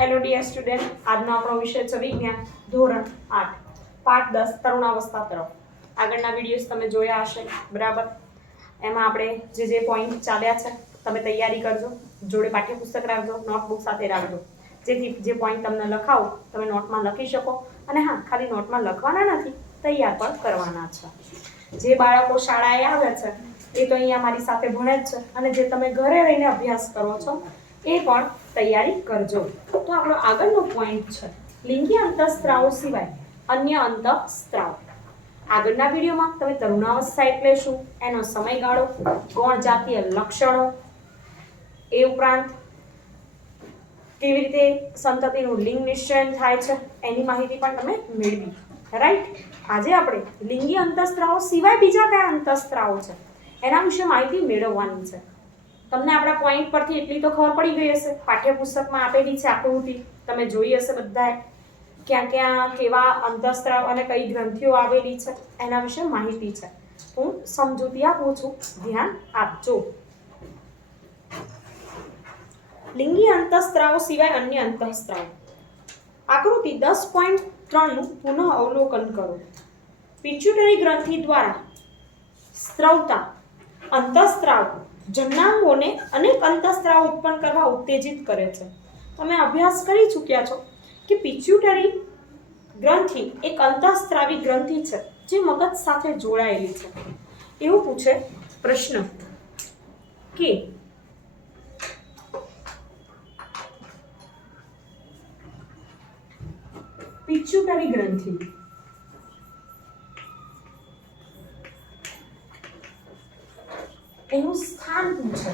Hello dear student, આજનો આપણો વિષય છે વિજ્ઞાન ધોરણ 8 પાઠ 10 તરુણાવસ્થા તરફ. આગળના વિડીયોઝ તમે જોયા હશે, બરાબર? એમાં આપણે જે પોઈન્ટ ચાલ્યા છે તમે તૈયારી કરજો, જોડે પાઠ્યપુસ્તક રાખજો, નોટબુક સાથે રાખજો, જેથી જે પોઈન્ટ તમને લખાવો તમે નોટમાં લખી શકો. અને હા, ખાલી નોટમાં લખવાના નથી, તૈયાર પણ કરવાના છે. જે બાળકો શાળાએ આવે છે એ તો અહીંયા મારી સાથે ભણે જ છે, અને જે તમે ઘરે રહીને અભ્યાસ કરો છો એ પણ તૈયારી કરજો. તો આપણો આગળનો પોઈન્ટ છે લિંગી અંતઃસ્ત્રાવો સિવાય અન્ય અંતઃસ્ત્રાવ. આગળના વિડીયોમાં તમે તરુણાવસ્થા એટલે શું, એનો સમયગાળો, ગૌણ જાતીય લક્ષણો, એ ઉપરાંત કેવી રીતે સંતતિનું લિંગ નિશ્ચયન થાય છે એની માહિતી પણ તમે મેળવી, રાઈટ? આજે આપણે લિંગી અંતઃસ્ત્રાવો સિવાય બીજા કયા અંતઃસ્ત્રાવો છે એના વિશે માહિતી મેળવવાની છે. તમને આપણા પોઈન્ટ પરથી એટલી તો ખબર પડી ગઈ હશે, પાઠ્યપુસ્તકમાં આપેલી છે આકૃતિ, તમે જોઈ હશે બધાએ, ક્યાં ક્યાં કેવા અંતઃસ્ત્રાવ અને કઈ ગ્રંથિઓ આવેલી છે એના વિશે માહિતી છે. હું સમજૂતી આપું છું, ધ્યાન આપજો. લિંગી અંતઃસ્ત્રાવો સિવાય અન્ય અંતઃસ્ત્રાવ. આકૃતિ 10.3 નું પુનઃ અવલોકન કરો. પિટ્યુટરી ગ્રંથિ દ્વારા સ્ત્રવતા અંતઃસ્ત્રાવ જનનાંગોને અનેક અંતઃસ્ત્રાવ ઉત્પન્ન કરવા ઉત્તેજિત કરે છે. તમે અભ્યાસ કરી ચૂક્યા છો કે પિટ્યુટરી ગ્રંથિ એક અંતઃસ્ત્રાવી ગ્રંથિ છે જે મગજ સાથે જોડાયેલી છે. એવું પૂછે પ્રશ્ન કે પિટ્યુટરી ગ્રંથિ એનું સ્થાન પૂછે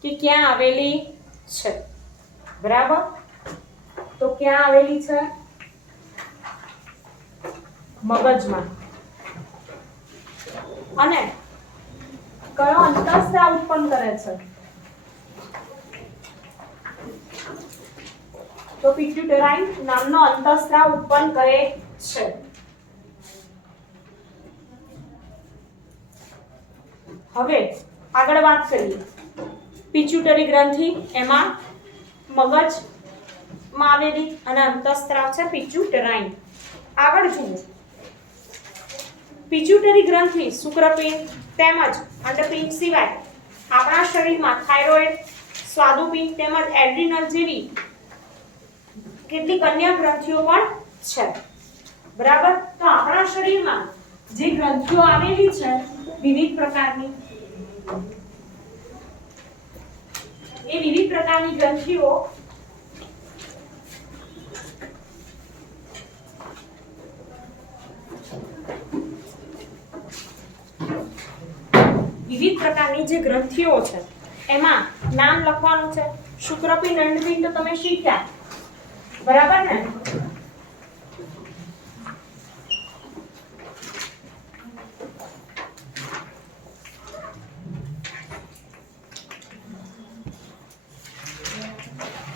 કે ક્યાં આવેલી છે, બરાબર? તો ક્યાં આવેલી છે? મગજમાં. અને કયો અંતઃસ્ત્રાવ ઉત્પન્ન કરે છે? તો પિટ્યુટરાઇન નામનો અંતઃસ્ત્રાવ ઉત્પન્ન કરે છે. હવે આગળ વાત કરીએ. પિટ્યુટરી ગ્રંથિ એમાં મગજમાં આવેલી અને અંતઃસ્ત્રાવ છે પિટ્યુટરાઇન. આગળ જુઓ. પિટ્યુટરી ગ્રંથિ શુક્રપિંડ તેમજ અંડપિંડ સિવાય આપણા શરીરમાં થાઇરોઇડ, સ્વાદુપિંડ તેમજ એડ્રિનલ જેવી કેટલીક અન્ય ગ્રંથિઓ પણ છે, બરાબર? તો આપણા શરીરમાં જે ગ્રંથિઓ આવેલી છે વિવિધ પ્રકારની, એ વિવિધ પ્રકારની ગ્રંથિઓ જે ગ્રંથિઓ છે એમાં નામ લખવાનું છે. શુક્રપિંડ, અંડપિંડ તો તમે શીખ્યા, બરાબર ને?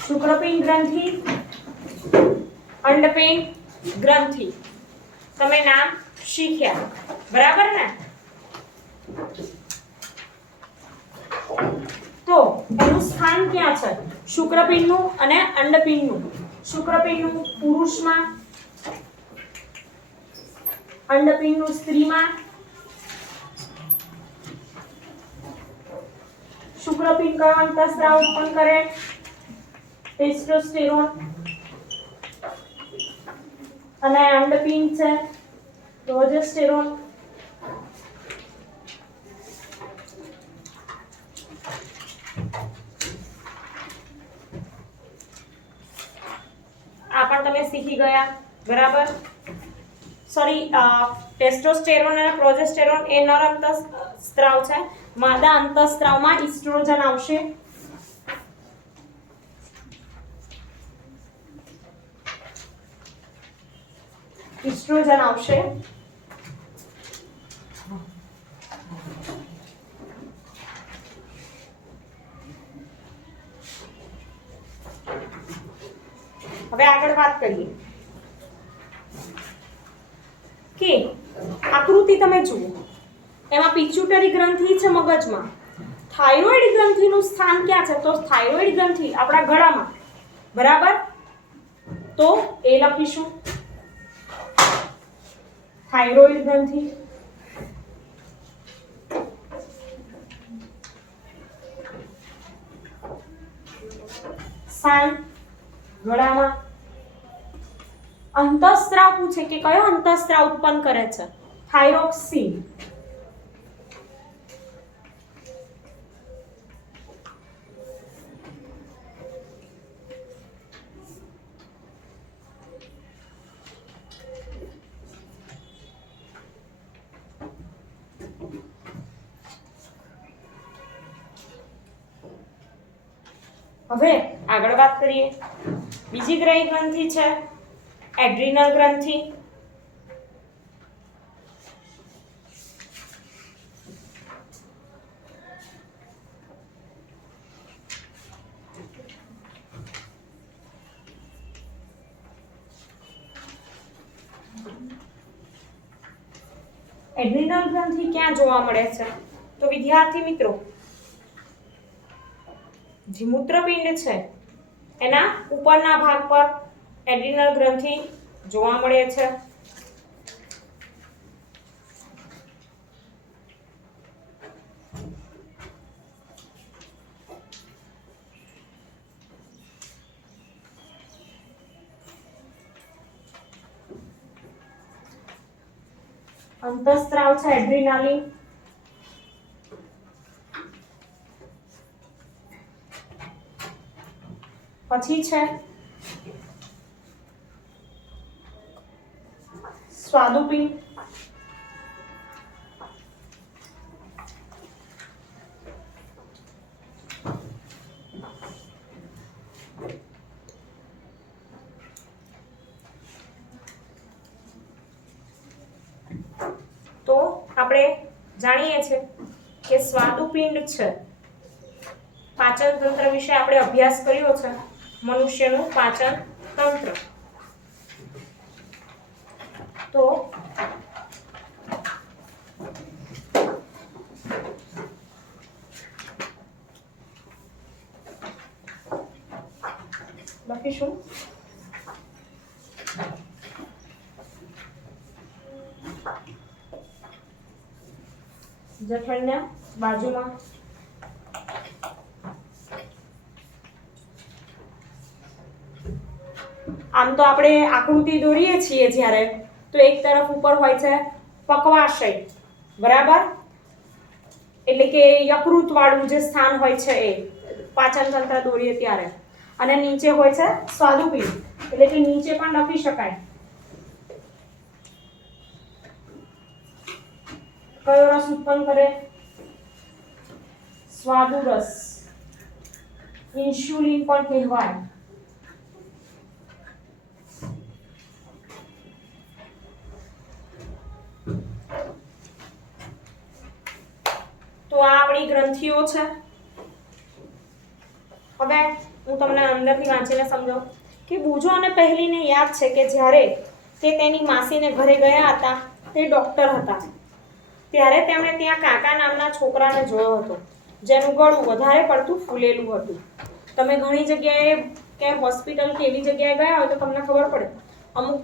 શુક્રપિંડ ગ્રંથિ, અંડપિંડ ગ્રંથિ તમે નામ શીખ્યા, બરાબર ને? તો એનું સ્થાન ક્યાં છે? શુક્રપિંડનું અને અંડપિંડનું. શુક્રપિંડનું પુરુષમાં, અંડપિંડનું સ્ત્રીમાં. શુક્રપિંડ કયો અંતઃસ્ત્રાવ ઉત્પન્ન કરે? ટેસ્ટોસ્ટેરોન. અને અંડપિંડ છે પ્રોજેસ્ટેરોન. આ પણ તમે શીખી ગયા, બરાબર? સોરી, ટેસ્ટોસ્ટેરોન અને પ્રોજેસ્ટેરોન એ નર અંતઃસ્ત્રાવ છે. માદા અંતઃસ્ત્રાવમાં ઇસ્ટ્રોજન આવશે. ઇસ્ટ્રોજન આવશે. હવે આગળ વાત કરીએ કે આકૃતિ તમે જુઓ. એમાં પિટ્યુટરી ગ્રંથિ છે મગજમાં. થાઇરોઇડ ગ્રંથિનું સ્થાન ક્યાં છે? તો થાઇરોઇડ ગ્રંથિ આપણા ગળામાં. બરાબર, તો એ લખીશું થાઇરોઇડ ગ્રંથિ, શાંત ગળામાં, અંતઃસ્ત્રાવ પૂછે કે કયો અંતઃસ્ત્રાવ ઉત્પન્ન કરે છે, થાઇરોક્સિન, હવે આગળ વાત કરીએ, બીજી કઈ ગ્રંથિ છે, એડ્રિનલ ગ્રંથિ, એડ્રિનલ ગ્રંથિ ક્યાં જોવા મળે છે, તો વિદ્યાર્થી મિત્રો જે મૂત્રપિંડ છે એના ઉપરના ભાગ પર એડ્રિનલ ગ્રંથિ જોવા મળે છે. અંતઃસ્ત્રાવ છે એડ્રિનાલિન, પછી છે સ્વાદુપિંડ, તો આપણે જાણીએ છીએ કે સ્વાદુપિંડ છે, પાચન તંત્ર વિશે આપણે અભ્યાસ કર્યો છે, મનુષ્યનું પાચન તંત્ર. તો લખીશું જઠરના બાજુમાં આમ તો આપણે આકૃતિ દોરીએ છીએ જ્યારે, તો એક તરફ ઉપર હોય છે પક્વાશય, બરાબર, એટલે કે યકૃત વાળું જે સ્થાન હોય છે એ પાચન તંત્ર દોરીએ ત્યારે, અને નીચે હોય છે સ્વાદુપિંડ, એટલે કે નીચે પણ લખી શકાય કયો રસ ઉત્પન્ન કરે, સ્વાદુ રસ, ઇન્સ્યુલિન પણ કહેવાય. તો આ આપણી ગ્રંથિઓ છે. હવે હું તમને અંદરથી વાંચીને સમજાવું કે બુજો અને પહેલીને યાદ છે કે જ્યારે તે તેની માસીને ઘરે ગયા હતા, તે ડોક્ટર હતા, ત્યારે તેમણે ત્યાં કાકા નામના છોકરાને જોયો હતો, જેનું ગળું વધારે પડતું ફૂલેલું હતું. તમે ઘણી જગ્યાએ કે હોસ્પિટલ કે એવી જગ્યાએ ગયા હોય તો તમને ખબર પડે, અમુક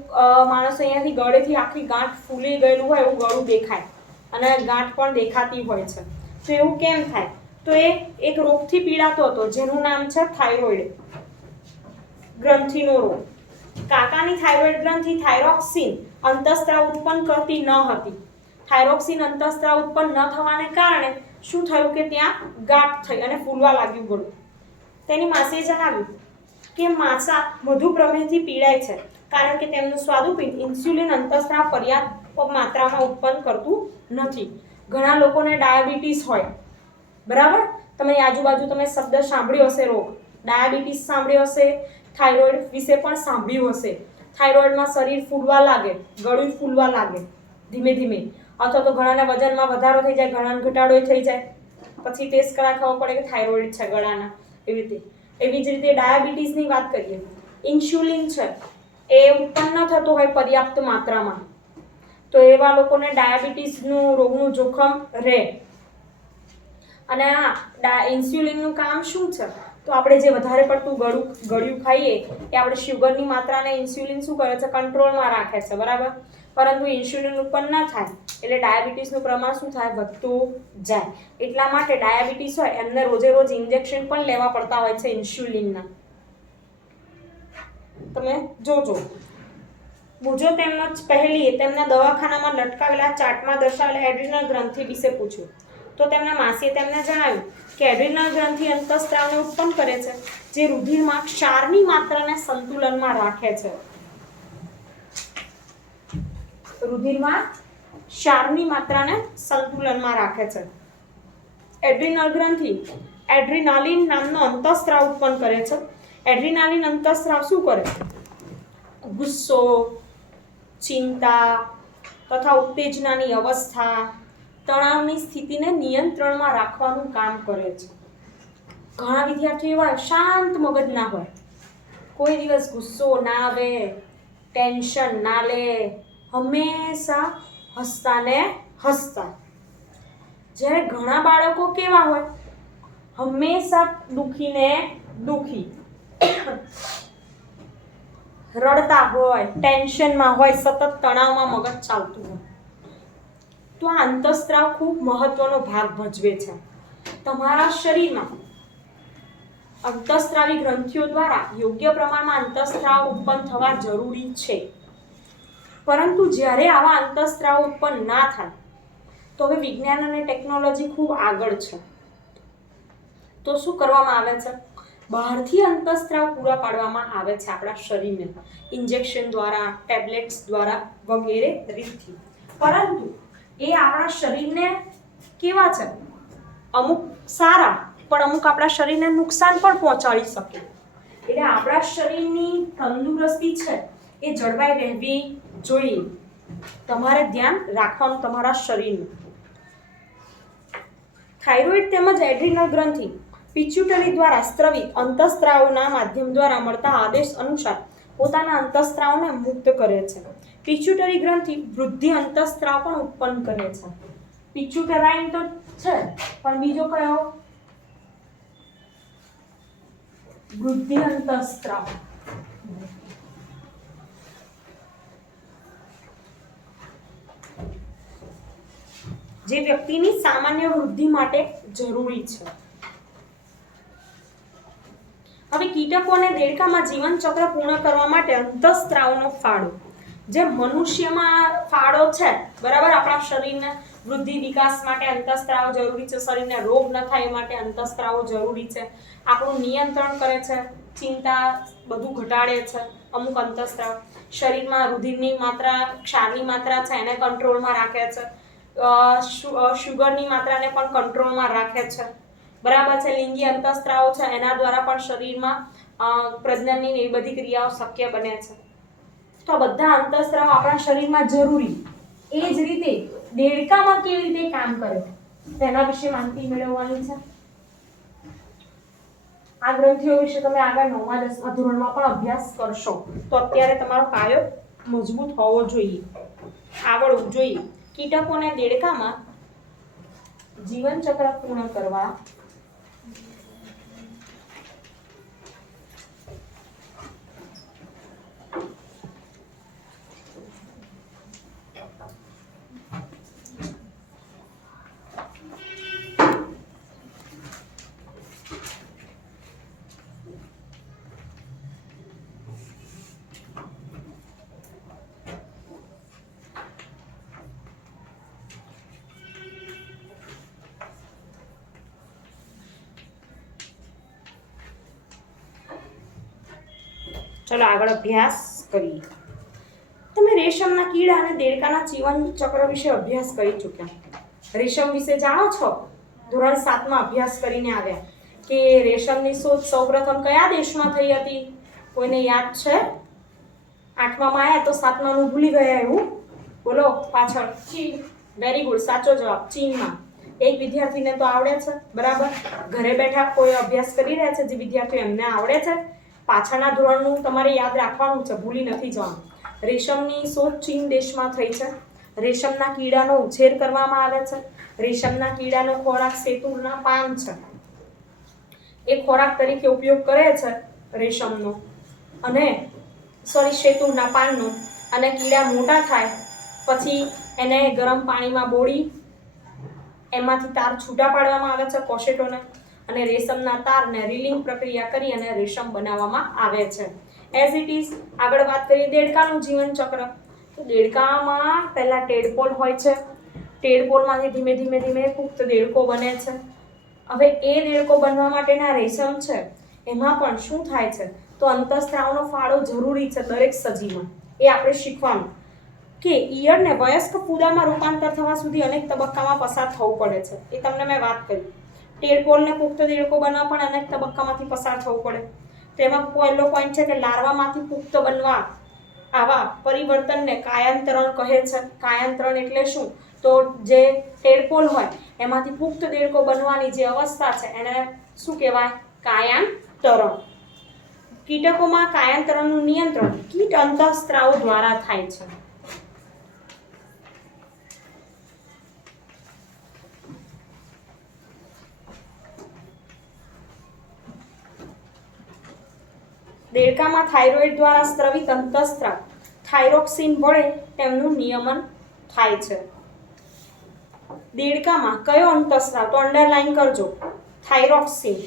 માણસો અહીંયાથી ગળેથી આખી ગાંઠ ફૂલી ગયેલું હોય એવું ગળું દેખાય, અને ગાંઠ પણ દેખાતી હોય છે. તો એવું કેમ થાય, તો એ એક રોગથી પીડાતો હતો જેનું નામ છે થાઇરોઇડ ગ્રંથિનો રોગ. કાકાની થાઇરોઇડ ગ્રંથિ થાઇરોક્સિન અંતઃસ્ત્રાવ ઉત્પન્ન કરતી ન હતી. થાઇરોક્સિન અંતઃસ્ત્રાવ ઉત્પન્ન ન થવાને કારણે શું થયું કે ત્યાં ગાંઠ થઈ અને ફૂલવા લાગ્યું ગળું. તેની માસીએ જણાવ્યું કે માસા મધુપ્રમેહથી પીડાય છે, કારણ કે તેમનું સ્વાદુપિંડ ઇન્સ્યુલિન અંતઃસ્ત્રાવ પર્યાપ્ત માત્રામાં ઉત્પન્ન કરતું નથી. ઘણા લોકોને ડાયાબિટીસ હોય, બરાબર, તમારી આજુબાજુ તમે શબ્દ સાંભળ્યો હશે, રોગ ડાયાબિટીસ સાંભળ્યો હશે, થાઇરોઇડ વિશે પણ સાંભળ્યું હશે. થાઇરોઇડમાં શરીર ફૂલવા લાગે, ગળું ફૂલવા લાગે ધીમે ધીમે, અથવા તો ઘણાના વજનમાં વધારો થઈ જાય, ઘણાને ઘટાડો થઈ જાય, પછી ટેસ્ટ કરાય ખબર પડે કે થાઇરોઇડ છે ગળાના, એવી જ રીતે ડાયાબિટીસની વાત કરીએ, ઇન્સ્યુલિન છે એ ઉત્પન્ન ન થતો હોય પર્યાપ્ત માત્રામાં, તો એવા લોકોને ડાયાબિટીસનું રોગનું જોખમ રહે. અને આ ઇન્સ્યુલિનનું કામ શું છે, તો આપણે જે વધારે પડતું ગળ્યું ખાઈએ એ આપણે શુગરની માત્રાને ઇન્સ્યુલિન શું કરે છે, કંટ્રોલમાં રાખે છે, બરાબર. પરંતુ ઇન્સ્યુલિન ઉત્પન્ન ના થાય એટલે ડાયાબિટીસનું પ્રમાણ શું થાય, વધતું જાય. એટલા માટે ડાયાબિટીસ હોય એમને રોજે રોજ ઇન્જેક્શન પણ લેવા પડતા હોય છે ઇન્સ્યુલિનના. તમે જોજો. બુજો તેમનો પહેલી તેમના દવાખાનામાં લટકાવેલા ચાર્ટમાં દર્શાવેલા એડ્રિનલ ગ્રંથિ વિશે પૂછ્યું તો તેમના માસીએ તેમને જણાવ્યું કે એડ્રિનલ ગ્રંથિ અંતઃસ્ત્રાવને ઉત્પન્ન કરે છે જે રુધિરમાં ક્ષારની માત્રાને સંતુલનમાં રાખે છે. રુધિરમાં ક્ષારની માત્રાને સંતુલનમાં રાખે છે. એડ્રિનલ ગ્રંથિ એડ્રિનાલિન નામનો અંતઃસ્ત્રાવ ઉત્પન્ન કરે છે. એડ્રિનાલિન અંતઃસ્ત્રાવ શું કરે? ગુસ્સો, ચિંતા તથા ઉત્તેજનાની અવસ્થા, તણાવની સ્થિતિને નિયંત્રણમાં રાખવાનું કામ કરે છે. ઘણા વિદ્યાર્થીઓ એવા શાંત મગજના હોય, કોઈ દિવસ ગુસ્સો ના આવે, ટેન્શન ના લે, હંમેશા હસતા ને હસતા. જ્યારે ઘણા બાળકો કેવા હોય, હંમેશા દુખી ને દુખી, રડતા હોય, ટેન્શનમાં હોય, સતત તણાવમાં મગજ ચાલતું હોય. તો આ અંતઃસ્ત્રાવ ખૂબ મહત્વનો ભાગ ભજવે છે. તમારા શરીરમાં અંતઃસ્ત્રાવી ગ્રંથિઓ દ્વારા યોગ્ય પ્રમાણમાં અંતઃસ્ત્રાવ ઉત્પન્ન થવા જરૂરી છે. પરંતુ જ્યારે આવા અંતઃસ્ત્રાવ ઉત્પન્ન ના થાય તો હવે વિજ્ઞાન અને ટેકનોલોજી ખૂબ આગળ છે. તો શું કરવામાં આવે છે? બહારથી અંતઃસ્ત્રાવ પૂરા પાડવામાં આવે છે આપણા શરીરને, ઇન્જેક્શન દ્વારા, ટેબ્લેટ્સ દ્વારા વગેરે રીતથી. પરંતુ એ આપણા શરીરને કેવા છે, અમુક સારા પણ અમુક આપણા શરીરને નુકસાન પણ પહોંચાડી શકે. એટલે આપણા શરીરની તંદુરસ્તી છે એ જળવાઈ રહેવી જોઈએ. તમારે ધ્યાન રાખવાનું તમારા શરીરનું. થાઇરોઇડ તેમજ એડ્રિનલ ગ્રંથિ પિચ્યુટરી દ્વારા સ્ત્રવિત અંતઃસ્ત્રાવના માધ્યમ દ્વારા મળતા આદેશ અનુસાર પોતાના અંતઃસ્ત્રાવને મુક્ત કરે છે. પિચ્યુટરી ગ્રંથિ વૃદ્ધિ અંતઃસ્ત્રાવ પણ ઉત્પન્ન કરે છે. પિચ્યુટરાઇન તો છે પણ બીજો કયો? વૃદ્ધિ અંતઃસ્ત્રાવ. જે વ્યક્તિની સામાન્ય વૃદ્ધિ માટે જરૂરી છે. હવે કીટકો અને દેડકામાં જીવન ચક્ર પૂર્ણ કરવા માટે અંતઃસ્ત્રાવનો ફાળો. જે મનુષ્યમાં ફાળો છે, બરાબર, આપણા શરીરના વૃદ્ધિ વિકાસ માટે અંતઃસ્ત્રાવ જરૂરી છે, શરીરને રોગ ન થાય એ માટે અંતઃસ્ત્રાવો જરૂરી છે, આપણું નિયંત્રણ કરે છે, ચિંતા બધું ઘટાડે છે અમુક અંતઃસ્ત્રાવ, શરીરમાં રુધિરની માત્રા, ક્ષારની માત્રા છે એને કંટ્રોલમાં રાખે છે, શુગરની માત્રાને પણ કંટ્રોલમાં રાખે છે, બરાબર છે. લિંગી અંતઃસ્ત્રાવો છે એના દ્વારા પણ શરીરમાં પ્રજનનની એવી બધી ક્રિયાઓ શક્ય બને છે. તો બધા અંતઃસ્ત્રાવો આપણા શરીરમાં જરૂરી. એ જ રીતે દેડકામાં કેવી રીતે કામ કરે તેના વિશે માહિતી મેળવવાની છે. આ ગ્રંથિઓ વિશે તમે આગળ 9મા 10મા ધોરણમાં પણ અભ્યાસ કરશો. તો અત્યારે તમારો પાયો મજબૂત હોવો જોઈએ, આવડવું જોઈએ. કીટકો અને દેડકામાં જીવન ચક્ર પૂર્ણ કરવા ચલો આગળ અભ્યાસ કરીએ. તમે રેશમના કીડા અને દેડકાના જીવન ચક્ર વિશે અભ્યાસ કરી ચૂક્યા. રેશમ વિશે જાણો છો? ધોરણ 7માં અભ્યાસ કરીને આવ્યા કે રેશમની શોધ સૌપ્રથમ કયા દેશમાં થઈ હતી? કોઈને યાદ છે? 8મામાં આવ્યા તો 7માનું ભૂલી ગયા એવું? બોલો પાછળ. ચીન. વેરી ગુડ, સાચો જવાબ ચીનમાં. એક વિદ્યાર્થીને તો આવડે છે, બરાબર. ઘરે બેઠા કોઈ અભ્યાસ કરી રહ્યા છે જે વિદ્યાર્થીઓ એમને આવડે છે, પાછળના ધોરણનું તમારે યાદ રાખવાનું છે, ભૂલી નથી જવાનું. રેશમની શોધ ચીન દેશમાં થઈ છે. રેશમના કીડાનો ઉછેર કરવામાં આવે છે. રેશમના કીડાનો ખોરાક શેતુરના પાન છે. એ ખોરાક તરીકે ઉપયોગ કરે છે રેશમનો અને શેતુરના પાનનો, અને કીડા મોટા થાય પછી એને ગરમ પાણીમાં બોળી એમાંથી તાર છૂટા પાડવામાં આવે છે કોશેટોને, અને રેશમના તારને રીલિંગ પ્રક્રિયા કરી અને રેશમ બનાવવામાં આવે છે. એઝ ઇટ ઇઝ આગળ વાત કરીએ દેડકાનું જીવન ચક્ર. તો દેડકામાં પહેલા ટેડપોલ હોય છે. ટેડપોલમાંથી ધીમે ધીમે ધીમે પુખ્ત દેડકો બને છે. હવે એ દેડકો બનવા માટેના રેશમ છે એમાં પણ શું થાય છે તો અંતઃસ્ત્રાવનો ફાળો જરૂરી છે દરેક સજીવમાં. એ આપણે શીખવાનું કે ઈયળને વયસ્ક ફૂદામાં રૂપાંતર થવા સુધી અનેક તબક્કામાં પસાર થવું પડે છે. એ તમને મેં વાત કરી. ટેડપોલને પુખ્ત દેડકો બનવા પણ અનેક તબક્કામાંથી પસાર થવું પડે. તેમાં પહેલો પોઈન્ટ છે કે લાર્વામાંથી પુખ્ત બનવા આવા પરિવર્તનને કાયાંતરણ કહે છે. કાયાંતરણ એટલે શું? તો જે ટેડપોલ હોય એમાંથી પુખ્ત દેડકો બનવાની જે અવસ્થા છે એને શું કહેવાય? કાયાંતરણ. કીટકોમાં કાયાંતરણનું નિયંત્રણ કીટ અંતઃસ્ત્રાવો દ્વારા થાય છે. દેડકામાં થાઇરોઇડ દ્વારા સ્રવિત અંતઃસ્ત્રાવ થાઇરોક્સિન વડે તેમનું નિયમન થાય છે. દેડકામાં કયો અંતઃસ્ત્રાવ? તો અંડરલાઈન કરજો, થાઇરોક્સિન.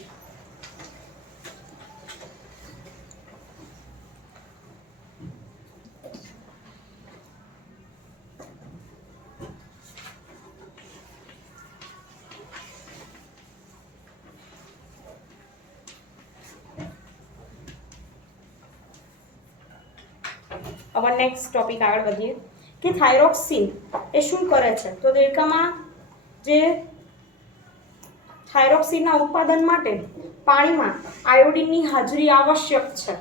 હવે નેક્સ્ટ ટોપિક આગળ વધીએ કે થાઇરોક્સિન એ શું કરે છે? તો દેડકામાં જે થાઇરોક્સિનના ઉત્પાદન માટે પાણીમાં આયોડિનની હાજરી આવશ્યક છે.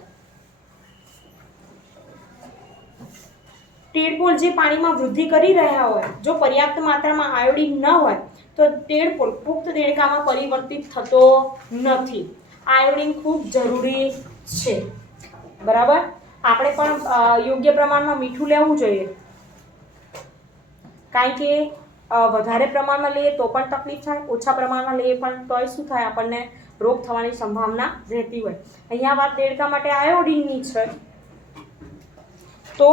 ટેડપોલ જે પાણીમાં વૃદ્ધિ કરી રહ્યા હોય, જો પર્યાપ્ત માત્રામાં આયોડિન ન હોય તો ટેડપોલ પુખ્ત દેડકામાં પરિવર્તિત થતો નથી. આયોડિન ખૂબ જરૂરી છે. બરાબર? આપણે પણ યોગ્ય પ્રમાણમાં મીઠું લેવું જોઈએ, કારણ કે વધારે પ્રમાણમાં લઈએ તો પણ તકલીફ થાય, ઓછા પ્રમાણમાં લઈએ પણ તોય શું થાય? આપણને રોગ થવાની સંભાવના રહેતી હોય. અહીંયા વાત દેડકા માટે આયોડિનની છે. તો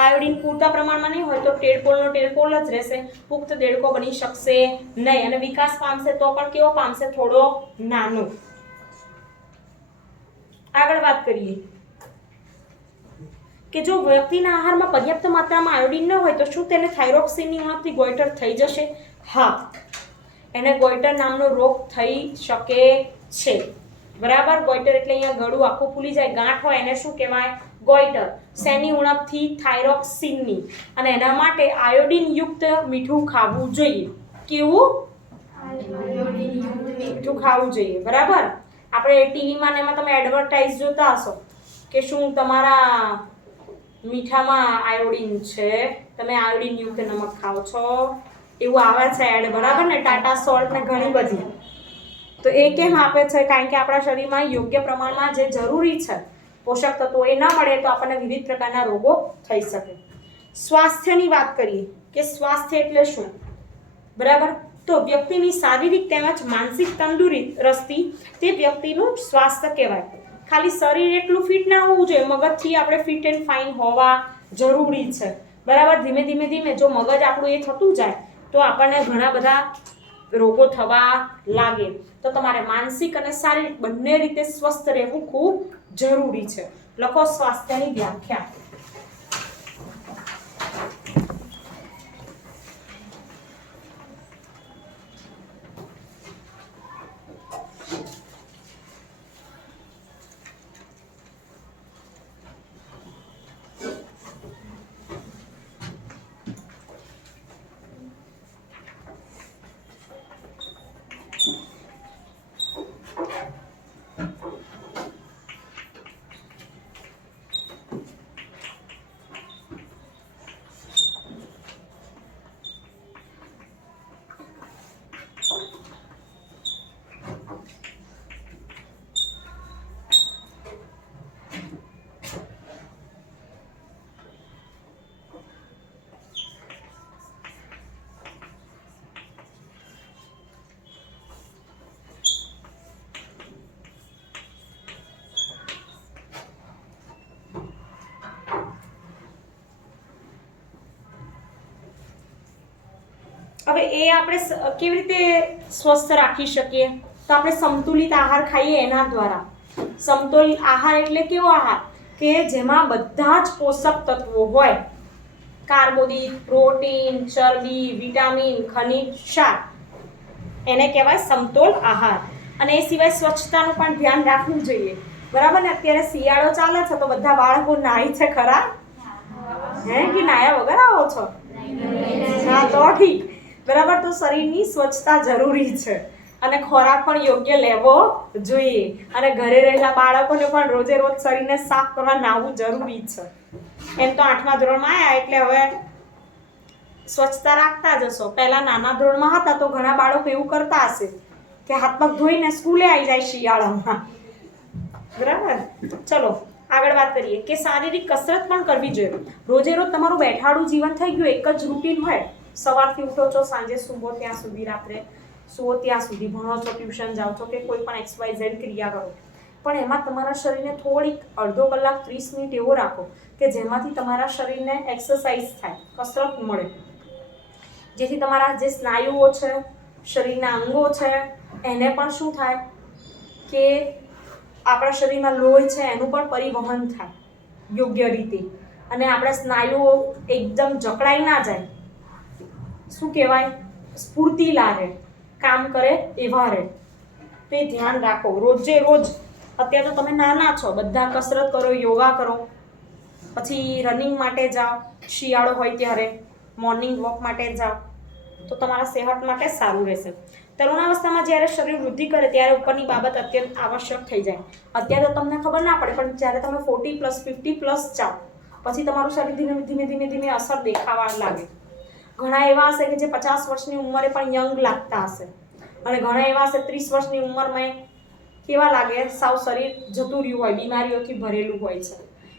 આયોડિન પૂરતા પ્રમાણમાં નહીં હોય તો ટેડપોલનો ટેડપોલ જ રહેશે, પુખ્ત દેડકો બની શકશે નહીં, અને વિકાસ પામશે તો પણ કેવો પામશે? થોડો નાનો. આગળ વાત કરીએ કે જો વ્યક્તિના આહારમાં પર્યાપ્ત માત્રામાં આયોડિન ન હોય તો શું તેને થાઇરોક્સિનની ઉણપથી ગોઈટર થઈ જશે? હા, એને ગોઈટર નામનો રોગ થઈ શકે છે. બરાબર? ગોઈટર એટલે અહીંયા ગળું આખું ફૂલી જાય, ગાંઠ હોય એને શું કહેવાય? ગોઈટર. શેની ઉણપથી? થાઇરોક્સિનની. અને એના માટે આયોડિન યુક્ત મીઠું ખાવું જોઈએ. કેવું? આયોડિન યુક્ત મીઠું ખાવું જોઈએ. બરાબર? આપણે ટીવીમાં ને એમાં તમે એડવર્ટાઇઝ જોતા હશો કે શું તમારા મીઠામાં આયોડિન છે, તમે આયોડિન યુક્ત નમક ખાઓ છો, એવું આવે છે એડ. બરાબર ને? ટાટા સોલ્ટ ને ઘણી બધી. તો એ કેમ આપે છે? કારણ કે આપણા શરીરમાં યોગ્ય પ્રમાણમાં જે જરૂરી છે પોષક તત્વો એ ન મળે તો આપણને વિવિધ પ્રકારના રોગો થઈ શકે. સ્વાસ્થ્યની વાત કરીએ કે સ્વાસ્થ્ય એટલે શું? બરાબર? તો વ્યક્તિની શારીરિક તેમજ માનસિક તંદુરસ્તી તે વ્યક્તિનું સ્વાસ્થ્ય કહેવાય. ખાલી શરીર એટલું ફિટ ના હોવું જોઈએ, મગજથી આપણે ફિટ એન્ડ ફાઇન હોવા જરૂરી છે. બરાબર? ધીમે ધીમે ધીમે જો મગજ આપણું એ થતું જાય તો આપણને ઘણા બધા રોગો થવા લાગે. તો તમારે માનસિક અને શારીરિક બંને રીતે સ્વસ્થ રહેવું ખૂબ જરૂરી છે. લખો સ્વાસ્થ્યની વ્યાખ્યા. હવે એ આપણે કેવી રીતે સ્વસ્થ રાખી શકીએ? તો આપણે સંતુલિત આહાર ખાઈએ એના દ્વારા. સમતોલ આહાર એટલે કેવો આહાર કે જેમાં બધા જ પોષક તત્વો હોય, કાર્બોદિત, પ્રોટીન, ચરબી, વિટામિન, ખનિજ, ક્ષાર, એને કહેવાય સમતોલ આહાર. અને એ સિવાય સ્વચ્છતાનું પણ ધ્યાન રાખવું જોઈએ, બરાબર ને? અત્યારે શિયાળો ચાલે છે તો બધા બાળકો નાહી છે ખરા? હે કે નાયા વગર આવો છો? હા તો ઠીક, બરાબર. તો શરીરની સ્વચ્છતા જરૂરી છે અને ખોરાક પણ યોગ્ય લેવો જોઈએ. અને ઘરે રહેલા બાળકોને પણ રોજે રોજ શરીરને સાફ કરવા નાહવું જરૂરી છે. એમ તો 8મા ધોરણમાં આવ્યા એટલે હવે સ્વચ્છતા રાખતા જશો. પહેલા નાના ધોરણમાં હતા તો ઘણા બાળકો એવું કરતા હશે કે હાથ પગ ધોઈને સ્કૂલે આવી જાય શિયાળામાં, બરાબર. ચલો આગળ વાત કરીએ કે શારીરિક કસરત પણ કરવી જોઈએ. રોજે રોજ તમારું બેઠાડું જીવન થઈ ગયું, એક જ રૂટીન હોય, સવારથી ઉઠો છો, સાંજે સૂવો ત્યાં સુધી, રાત્રે સૂવો ત્યાં સુધી, ભણો છો, ટ્યુશન જાઓ છો કે કોઈ પણ XYZ ક્રિયા કરો, પણ એમાં તમારા શરીરને થોડીક અડધો કલાક 30 મિનિટ એવો રાખો કે જેમાંથી તમારા શરીરને એક્સરસાઇઝ થાય, કસરત મળે, જેથી તમારા જે સ્નાયુઓ છે, શરીરના અંગો છે, એને પણ શું થાય કે આપણા શરીરમાં લોહી છે એનું પણ પરિવહન થાય યોગ્ય રીતે, અને આપણા સ્નાયુઓ એકદમ જકડાઈ ના જાય, શું કહેવાય, સ્ફૂર્તિલા રહે, કામ કરે એવા રહે. તો એ ધ્યાન રાખો રોજે રોજ. અત્યારે તો તમે નાના છો, બધા કસરત કરો, યોગા કરો, પછી રનિંગ માટે જાઓ, શિયાળો હોય ત્યારે મોર્નિંગ વોક માટે જાઓ, તો તમારા સેહત માટે સારું રહેશે. તરુણાવસ્થામાં જ્યારે શરીર વૃદ્ધિ કરે ત્યારે ઉપરની બાબત અત્યંત આવશ્યક થઈ જાય. અત્યારે તો તમને ખબર ના પડે, પણ જ્યારે તમે 40+, 50+ જાઓ પછી તમારું શરીર ધીમે ધીમે અસર દેખાવા લાગે. ઘણા એવા હશે કે જે 50 વર્ષની ઉંમરે પણ યંગ લાગતા હશે, અને ઘણા એવા હશે 30 વર્ષની ઉંમરમાં કેવા લાગે, સાવ શરીર જતું રહ્યું હોય, બીમારીઓથી ભરેલું હોય છે.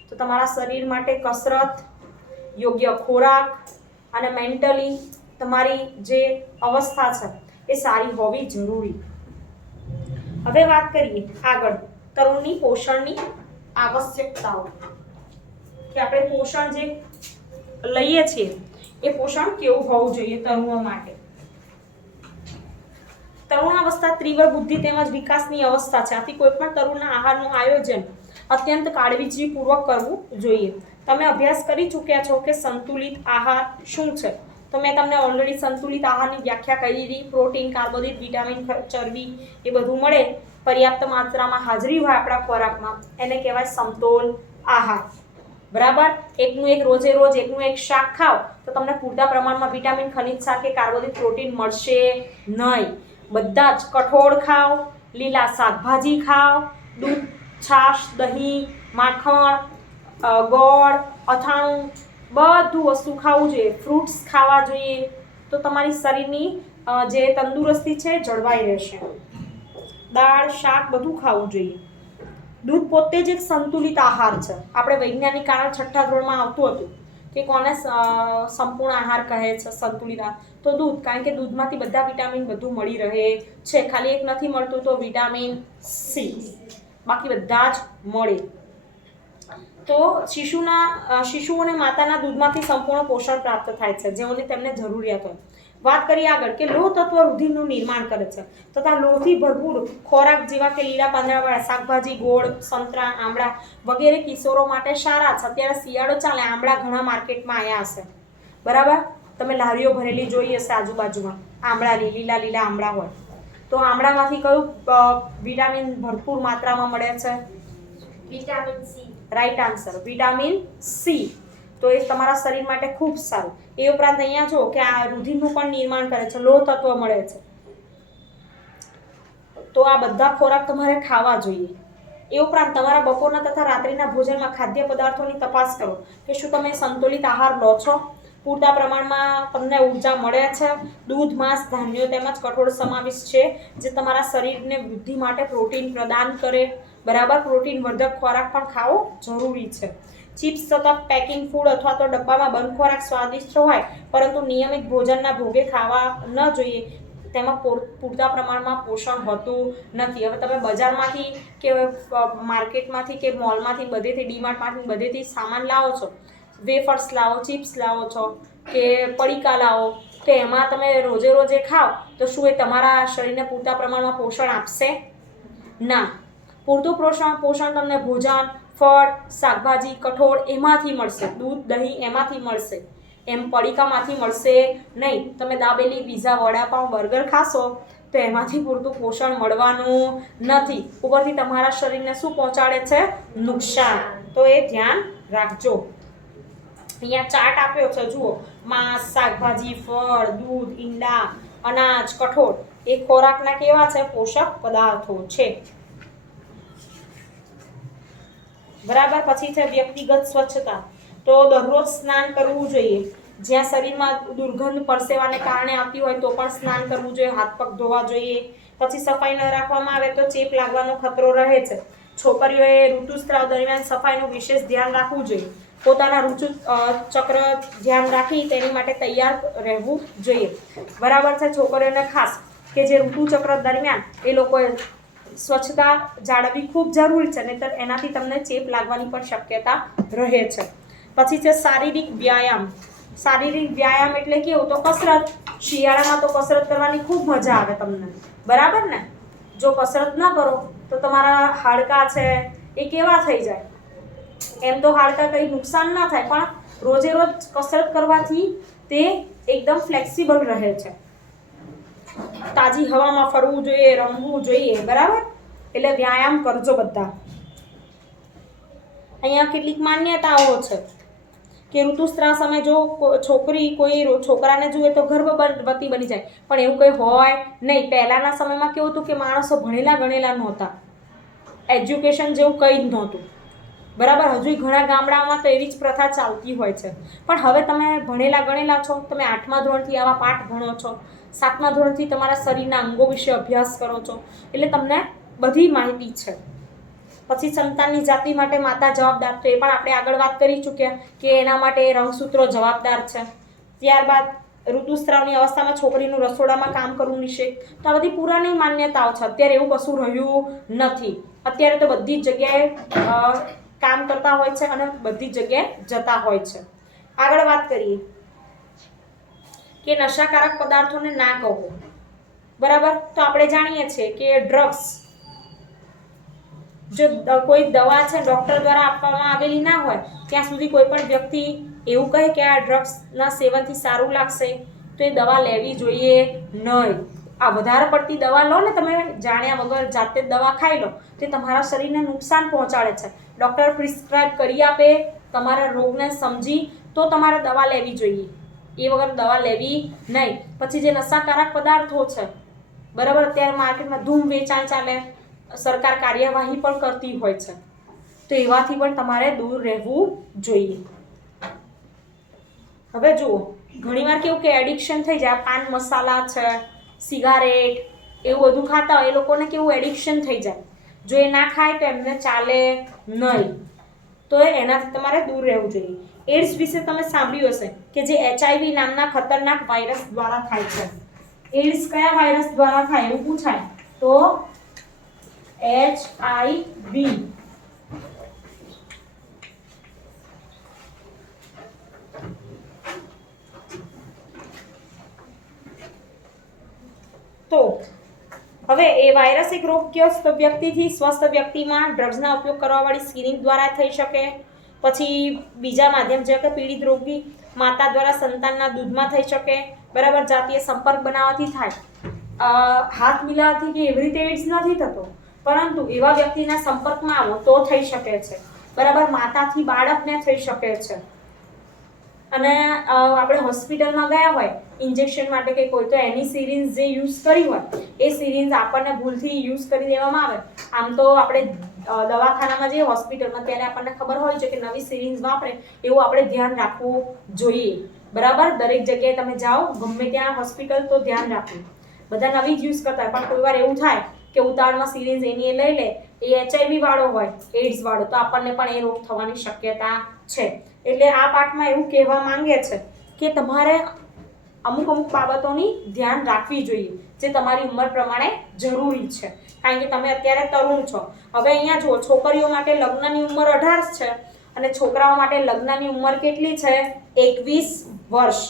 તો તમારા શરીર માટે કસરત, યોગ્ય ખોરાક અને મેન્ટલી તમારી જે અવસ્થા છે એ સારી હોવી જરૂરી. હવે વાત કરીએ આગળ તરુણની પોષણની આવશ્યકતાઓ, કે આપણે પોષણ જે લઈએ છીએ એ પોષણ કેવું હોવું જોઈએ તરુણો માટે. તરુણાવસ્થા તીવ્ર બુદ્ધિ તેમજ વિકાસની અવસ્થા છે, આથી કોઈ પણ તરુણના આહારનું આયોજન અત્યંત કાળજીપૂર્વક કરવું જોઈએ. તમે અભ્યાસ કરી ચૂક્યા છો કે સંતુલિત આહાર શું છે, તો મેં તમને ઓલરેડી સંતુલિત આહારની વ્યાખ્યા કરી દીધી. પ્રોટીન, કાર્બોદિત, વિટામિન, ચરબી એ બધું મળે, પર્યાપ્ત માત્રામાં હાજરી હોય આપણા ખોરાકમાં, એને કહેવાય સમતોલ આહાર, બરાબર. એકનું એક રોજે રોજ એકનું એક શાક ખાઓ તો તમને પૂરતા પ્રમાણમાં વિટામિન, ખનિજ, ક્ષાર કે કાર્બોદિત, પ્રોટીન મળશે નહીં. બધા જ કઠોળ ખાઓ, લીલા શાકભાજી ખાઓ, દૂધ, છાશ, દહીં, માખણ, ગોળ, અથાણું, બધું વસ્તુ ખાવું જોઈએ. ફ્રૂટ્સ ખાવા જોઈએ, તો તમારી શરીરની જે તંદુરસ્તી છે જળવાઈ રહેશે. દાળ, શાક બધું ખાવું જોઈએ. દૂધ પોતે જ એક સંતુલિત આહાર છે. આપણે વૈજ્ઞાનિક કારણ 6ઠ્ઠા ધોરણમાં આવતું હતું કે કોને સંપૂર્ણ આહાર કહે છે, સંતુલિત આહાર, તો દૂધ, કારણ કે દૂધમાંથી બધા વિટામિન બધું મળી રહે છે. ખાલી એક નથી મળતું તો વિટામિન સી, બાકી બધા જ મળે. તો શિશુઓ અને માતાના દૂધમાંથી સંપૂર્ણ પોષણ પ્રાપ્ત થાય છે, જેઓની તેમને જરૂરિયાત હોય. વાત કરીએ આગળ કે લોહ તત્વ રુધિરનું નિર્માણ કરે છે, તથા લોહથી ભરપૂર ખોરાક જેવા કે લીલા પાંદડાવાળા શાકભાજી, ગોળ, સંતરા, આમળા વગેરે કિશોરો માટે સારા છે. અત્યારે શિયાળો ચાલે, આમળા ઘણા માર્કેટમાં આવ્યા હશે, બરાબર. તમે લારીઓ ભરેલી જોઈ હશે આજુબાજુમાં આમળાની, લીલા લીલા આમળા હોય. તો આમળામાંથી કયું વિટામિન ભરપૂર માત્રામાં મળે છે? Vitamin C. Right answer, vitamin C. તો એ તમારા શરીર માટે ખૂબ સારું. એ ઉપરાંત અહીંયા જો કે આ રુધિરનું પણ નિર્માણ કરે છે, લોહ તત્વ મળે છે. તો આ બધા ખોરાક તમારે ખાવા જોઈએ. એ ઉપરાંત તમારા બપોરના તથા રાત્રિના ભોજનમાં ખાદ્ય પદાર્થોની તપાસ કરો કે શું તમે સંતુલિત આહાર લો છો, પૂરતા પ્રમાણમાં તમને ઉર્જા મળે છે. દૂધ, માંસ, ધાન્યો તેમજ કઠોળ સમાવિષ્ટ છે, જે તમારા શરીરને વૃદ્ધિ માટે પ્રોટીન પ્રદાન કરે, બરાબર. પ્રોટીન વર્ધક ખોરાક પણ ખાવો જરૂરી છે. ચિપ્સ તથા પેકિંગ ફૂડ અથવા તો ડબ્બામાં બંધ ખોરાક સ્વાદિષ્ટ હોય, પરંતુ નિયમિત ભોજનના ભોગે ખાવા ન જોઈએ. તેમાં પૂરતા પ્રમાણમાં પોષણ હોતું નથી. હવે તમે બજારમાંથી કે માર્કેટમાંથી કે મોલમાંથી, બધેથી, ડીમાર્ટમાંથી, બધેથી સામાન લાવો છો, વેફર્સ લાવો, ચિપ્સ લાવો છો કે પડીકા લાવો, તો એમાં તમે રોજે રોજે ખાઓ તો શું એ તમારા શરીરને પૂરતા પ્રમાણમાં પોષણ આપશે? ના. પૂરતું પોષણ તમને ભોજન, ફળ, શાકભાજી, કઠોળ એમાંથી મળશે, દૂધ, દહીં એમાંથી મળશે, એમ પડીકામાંથી મળશે નહીં. તમે દાબેલી, પીઝા, વડાપાઉં, બર્ગર ખાશો તો એમાંથી પૂરતું પોષણ મળવાનું નથી. ઉપરથી તમારા શરીરને શું પહોંચાડે છે? નુકસાન. તો એ ધ્યાન રાખજો. અહીંયા ચાર્ટ આપ્યો છે, જુઓ. માંસ, શાકભાજી, ફળ, દૂધ, ઈંડા, અનાજ, કઠોળ એ ખોરાકના કેવા છે? પોષક પદાર્થો છે. બરાબર. પછી છે વ્યક્તિગત સ્વચ્છતા. તો દરરોજ સ્નાન કરવું જોઈએ. જ્યાં શરીરમાં દુર્ગંધ પરસેવાને કારણે આવતી હોય તો પણ સ્નાન કરવું જોઈએ, હાથ પગ ધોવા જોઈએ. પછી સફાઈ ન રાખવામાં આવે તો ચેપ લાગવાનો ખતરો રહે છે. છોકરીઓએ ઋતુસ્રાવ દરમિયાન સફાઈનું વિશેષ ધ્યાન રાખવું જોઈએ. પોતાના ઋતુ ચક્ર ધ્યાન રાખી તેની માટે તૈયાર રહેવું જોઈએ. બરાબર છે. છોકરીઓને ખાસ કે જે ઋતુચક્ર દરમિયાન એ લોકોએ સ્વચ્છતા જાળવવી ખૂબ જરૂરી છે, નહીંતર એનાથી તમને ચેપ લાગવાની પણ શક્યતા રહે છે. પછી છે શારીરિક વ્યાયામ. શારીરિક વ્યાયામ એટલે કેવું? તો કસરત. શિયાળામાં તો કસરત કરવાની ખૂબ મજા આવે તમને, બરાબર ને? જો કસરત ન કરો તો તમારા હાડકાં છે એ કેવા થઈ જાય? એમ તો હાડકાં કંઈ નુકસાન ન થાય, પણ રોજે રોજ કસરત કરવાથી તે એકદમ ફ્લેક્સિબલ રહે છે. તાજી હવામાં ફરવું જોઈએ, રમવું જોઈએ, બરાબર? એટલે વ્યાયામ કરજો બધા. અહીંયા કેટલીક માન્યતાઓ છે કે ઋતુસ્રાવ સમયે જો છોકરી કોઈ છોકરાને જુએ તો ગર્ભવતી બની જાય, પણ એવું કંઈ હોય નહીં. પહેલાંના સમયમાં કેવું હતું કે માણસો ભણેલા ગણેલા નહોતા, એજ્યુકેશન જેવું કંઈ જ નહોતું, બરાબર? હજુ ઘણા ગામડાઓમાં તો એવી જ પ્રથા ચાલતી હોય છે. પણ હવે તમે ભણેલા ગણેલા છો, તમે 8મા ધોરણથી આવા પાઠ ભણો છો, 7મા ધોરણથી તમારા શરીરના અંગો વિશે અભ્યાસ કરો છો, એટલે તમને બધી માહિતી છે. પછી સંતાનની જાતિ માટે માતા જવાબદાર. તો એ પણ આપણે આગળ વાત કરી ચૂક્યા કે એના માટે રંગસૂત્રો જવાબદાર છે. ત્યારબાદ ઋતુસ્રાવની અવસ્થામાં છોકરીનું રસોડામાં કામ કરવું નિષેધ. તો આ બધી પુરાણી માન્યતાઓ છે. અત્યારે એવું કશું રહ્યું નથી. અત્યારે તો બધી જ જગ્યાએ કામ કરતા હોય છે અને બધી જગ્યાએ જતા હોય છે. આગળ વાત કરીએ કે નશાકારક પદાર્થોને ના કહો, બરાબર? તો આપણે જાણીએ છીએ કે ડ્રગ્સ, જો કોઈ દવા છે ડૉક્ટર દ્વારા આપવામાં આવેલી ના હોય ત્યાં સુધી કોઈ પણ વ્યક્તિ એવું કહે કે આ ડ્રગ્સના સેવનથી સારું લાગશે તો એ દવા લેવી જોઈએ નહીં. આ વધારે પડતી દવા લો ને, તમે જાણ્યા વગર જાતે દવા ખાઈ લો તે તમારા શરીરને નુકસાન પહોંચાડે છે. ડૉક્ટર પ્રિસ્ક્રાઇબ કરી આપે, તમારા રોગને સમજી તો તમારે દવા લેવી જોઈએ, એ વગર દવા લેવી નહીં. પછી જે નશાકારક પદાર્થો છે, બરાબર, અત્યારે માર્કેટમાં ધૂમ વેચાણ ચાલે, સરકાર કાર્યવાહી પણ કરતી હોય છે, તો એવાથી પણ તમારે દૂર રહેવું જોઈએ. હવે જુઓ, ઘણીવાર કેવું કે એડિક્શન થઈ જાય, પાન મસાલા છે, સિગારેટ, એવું બધું ખાતા હોય એ લોકોને કેવું એડિક્શન થઈ જાય. જો એ ના ખાય તો એમને ચાલે નહીં, તો એનાથી તમારે દૂર રહેવું જોઈએ. એડ્સ વિશે તમે સાંભળ્યું હશે કે જે HIV નામના ખતરનાક વાયરસ દ્વારા થાય છે. એડ્સ કયા વાયરસ દ્વારા થાય એવું પૂછાય તો HIV. તો હવે એ વાયરસ એક રોગગ્રસ્ત વ્યક્તિથી સ્વસ્થ વ્યક્તિમાં ડ્રગ્સના ઉપયોગ કરવાવાળી સ્કિનિંગ દ્વારા થઈ શકે. પછી બીજા માધ્યમ જેવા કે પીડિત રોગી માતા દ્વારા સંતાનના દૂધમાં થઈ શકે, બરાબર? જાતીય સંપર્ક બનાવવાથી થાય. હાથ મિલાવવાથી કે એવી રીતે એડ્સ નથી થતો, પરંતુ એવા વ્યક્તિના સંપર્કમાં આવો તો થઈ શકે છે, બરાબર? માતાથી બાળકને થઈ શકે છે. અને આપણે હોસ્પિટલમાં ગયા હોય ઇન્જેક્શન માટે કે કોઈ, તો એની સિરિંજ જે યુઝ કરી હોય એ સિરિંજ આપણને ભૂલથી યુઝ કરી દેવામાં આવે. આમ તો આપણે દવાખાનામાં જઈએ હોસ્પિટલમાં ત્યારે આપણને ખબર હોય છે કે નવી સિરિંજ વાપરે, એવું આપણે ધ્યાન રાખવું જોઈએ, બરાબર? દરેક જગ્યાએ તમે જાઓ ગમે ત્યાં હોસ્પિટલ તો ધ્યાન રાખવું. બધા નવી જ યુઝ કરતા હોય, પણ કોઈ વાર એવું થાય કે ઉતાવળમાં સિરિંજ એની લઈ લે, એ HIV વાળો હોય, એડ્સ વાળો, તો આપણને પણ એ રોગ થવાની શક્યતા છે. એટલે આ પાઠમાં એવું કહેવા માંગે છે કે તમારે અમુક બાબતોની ધ્યાન રાખવી જોઈએ જે તમારી ઉંમર પ્રમાણે જરૂરી છે, કારણ કે તમે અત્યારે તરુણ છો. હવે અહીંયા જુઓ, છોકરીઓ માટે લગ્નની ઉંમર 18 છે અને છોકરાઓ માટે લગ્નની ઉંમર કેટલી છે? 21 વર્ષ.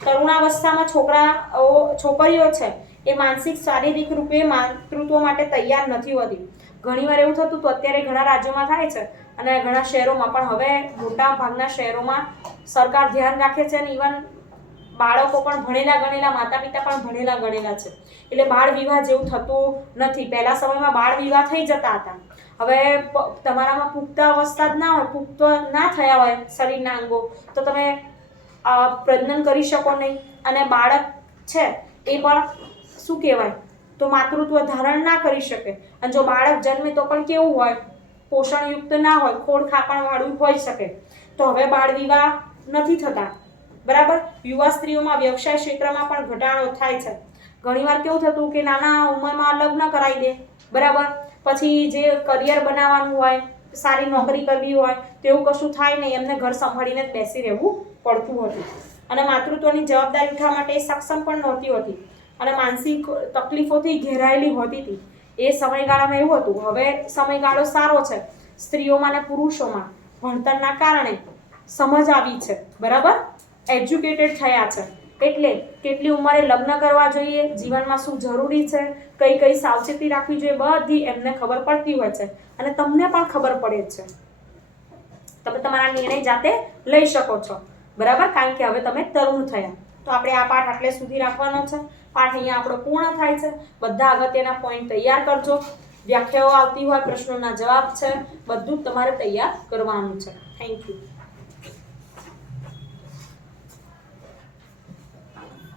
તરુણાવસ્થામાં છોકરીઓ છે એ માનસિક શારીરિક રૂપે માતૃત્વ માટે તૈયાર નથી હોતી. ઘણીવાર એવું થતું તો અત્યારે ઘણા રાજ્યોમાં થાય છે અને ઘણા શહેરોમાં, પણ હવે મોટા ભાગના શહેરોમાં સરકાર ધ્યાન રાખે છે અને ઇવન બાળકો પણ ભણેલા ગણેલા, માતા પિતા પણ ભણેલા ગણેલા છે, એટલે બાળ વિવાહ જેવું થતું નથી. પહેલા સમયમાં બાળ વિવાહ થઈ જતા હતા. હવે તમારામાં પુખ્ત અવસ્થા જ ના હોય, પુખ્ત ના થયા હોય શરીરના અંગો, તો તમે પ્રજનન કરી શકો નહીં અને બાળક છે એ પણ શું કહેવાય તો માતૃત્વ ધારણ ના કરી શકે. અને જો બાળક જન્મે તો પણ કેવું હોય, પોષણયુક્ત ના હોય, ખોડ ખાપણ વાળું હોઈ શકે. તો હવે બાળ વિવાહ નથી થતા, બરાબર. યુવા સ્ત્રીઓમાં વ્યવસાય ક્ષેત્રમાં પણ ઘટાડો થાય છે. ઘણીવાર કેવું થતું કે નાના ઉંમરમાં લગ્ન કરાવી દે, બરાબર, પછી જે કરિયર બનાવવાનું હોય, સારી નોકરી કરવી હોય, તેવું કશું થાય નહીં, એમને ઘર સંભાળીને જ બેસી રહેવું પડતું હતું. અને માતૃત્વની જવાબદારી ઉઠાવવા માટે સક્ષમ પણ નહોતી હોતી અને માનસિક તકલીફોથી ઘેરાયેલી હોતી હતી. એ સમયગાળામાં એવું હતું. હવે સમયગાળો સારો છે, સ્ત્રીઓમાં અને પુરુષોમાં ભણતરના કારણે સમજ આવી છે, બરાબર, એજ્યુકેટેડ થયા છે. એટલે કેટલી ઉંમરે લગ્ન કરવા જોઈએ, જીવનમાં શું જરૂરી છે, કઈ કઈ સાવચેતી રાખવી જોઈએ, બધી એમને ખબર પડતી હોય છે અને તમને પણ ખબર પડે છે. તમે તમારા નિર્ણય જાતે લઈ શકો છો, બરાબર, કારણ કે હવે તમે તરુણ થયા. તો આપણે આ પાઠ આટલે સુધી રાખવાનો છે. પાઠ અહીંયા આપણો પૂર્ણ થાય છે. બધા અગત્યના પોઈન્ટ તૈયાર કરજો. વ્યાખ્યાઓ આવતી હોય, પ્રશ્નોના જવાબ છે, બધું જ તમારે તૈયાર કરવાનું છે. Thank you.